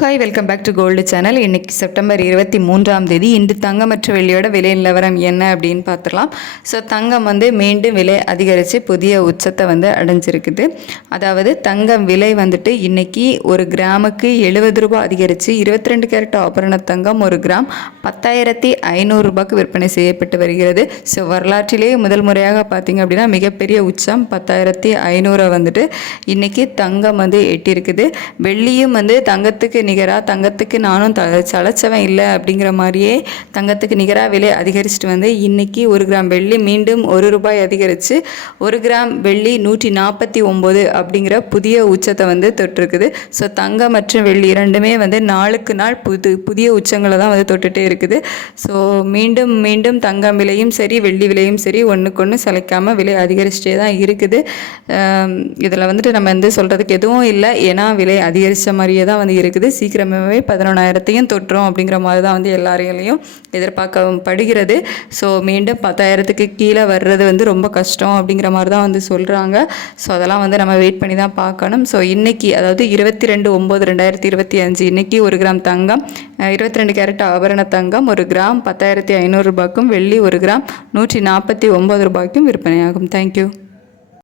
Hi, welcome back to gold channel. இன்றைக்கி September 23ஆம் தேதி. இன்று தங்கம் மற்றும் வெள்ளியோட விலை நிலவரம் என்ன அப்படின்னு பார்த்துடலாம். ஸோ தங்கம் மீண்டும் விலை அதிகரித்து புதிய உச்சத்தை அடைஞ்சிருக்குது. அதாவது தங்கம் விலை இன்றைக்கி ஒரு கிராமுக்கு 70 ரூபாய் அதிகரித்து 22 கேரட் ஆபரண தங்கம் ஒரு கிராம் 10,500 ரூபாய்க்கு விற்பனை செய்யப்பட்டு வருகிறது. ஸோ வரலாற்றிலேயே முதல் முறையாக பார்த்திங்க அப்படின்னா மிகப்பெரிய உச்சம் 10,500 இன்றைக்கி தங்கம் எட்டியிருக்குது. வெள்ளியும் தங்கத்துக்கு நிகராக தங்கத்துக்கு நானும் சளைச்சவன் இல்லை அப்படிங்கிற மாதிரியே தங்கத்துக்கு நிகராக விலை அதிகரிச்சுட்டு இன்றைக்கி ஒரு கிராம் வெள்ளி மீண்டும் 1 ரூபாய் அதிகரித்து 1 கிராம் வெள்ளி 149 அப்படிங்கிற புதிய உச்சத்தை தொட்டிருக்குது. ஸோ தங்கம் மற்றும் வெள்ளி இரண்டுமே நாளுக்கு நாள் புதிய உச்சங்களை தான் தொட்டுகிட்டே இருக்குது. ஸோ மீண்டும் மீண்டும் தங்கம் விலையும் சரி வெள்ளி விலையும் சரி ஒன்றுக்கொன்று சளைக்காமல் விலை அதிகரிச்சுட்டே தான் இருக்குது. இதில் நம்ம சொல்கிறதுக்கு எதுவும் இல்லை, ஏன்னா விலை அதிகரித்த மாதிரியே தான் இருக்குது. சீக்கிரமாகவே 11,000 தொட்டுரும் அப்படிங்கிற மாதிரி தான் எல்லாரையும் எதிர்பார்க்கப்படுகிறது. ஸோ மீண்டும் 10,000க்கு கீழே வர்றது ரொம்ப கஷ்டம் அப்படிங்கிற மாதிரி தான் சொல்கிறாங்க. ஸோ அதெல்லாம் நம்ம வெயிட் பண்ணி தான் பார்க்கணும். ஸோ இன்றைக்கி அதாவது 22/9/2025 இன்றைக்கி ஒரு கிராம் தங்கம் 22 கேரட் ஆபரண தங்கம் ஒரு கிராம் 10,500 ரூபாய்க்கும் வெள்ளி ஒரு கிராம் 149 ரூபாய்க்கும் விற்பனையாகும். தேங்க்யூ.